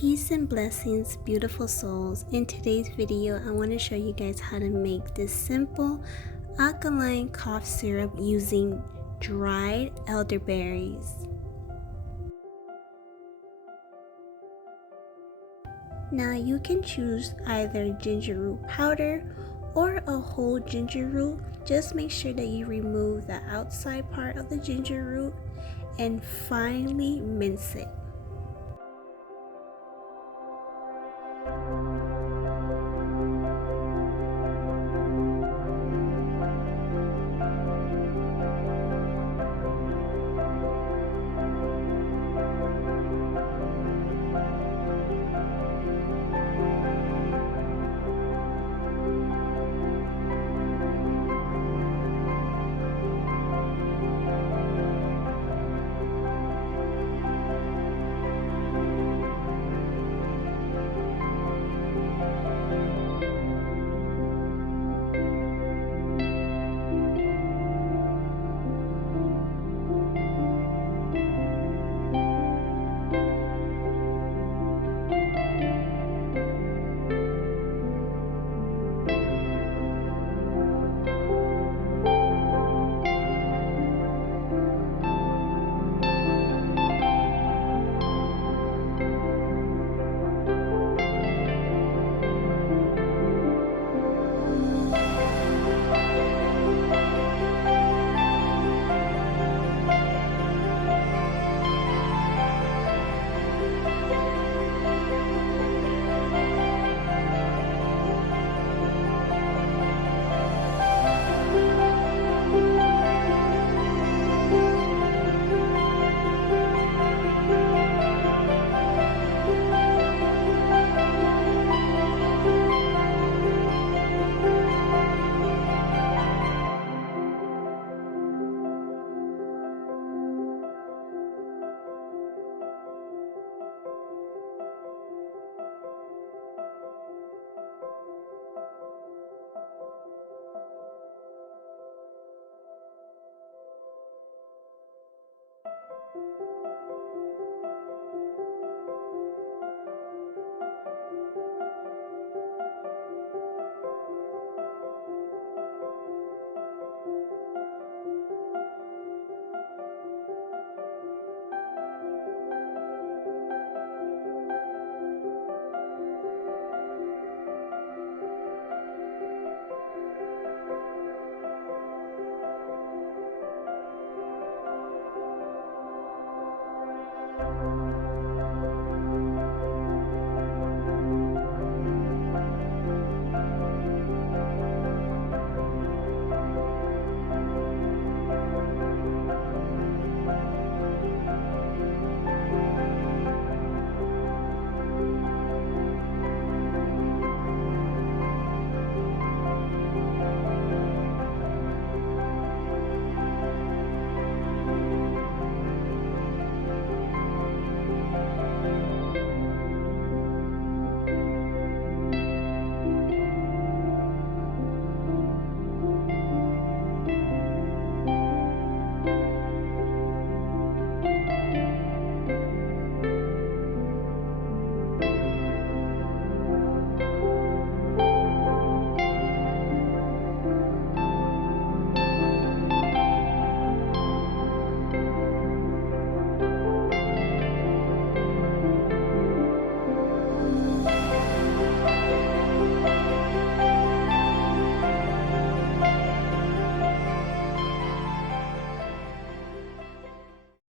Peace and blessings, beautiful souls. In today's video, I want to show you guys how to make this simple alkaline cough syrup using dried elderberries. Now you can choose either ginger root powder or a whole ginger root. Just make sure that you remove the outside part of the ginger root and finely mince it.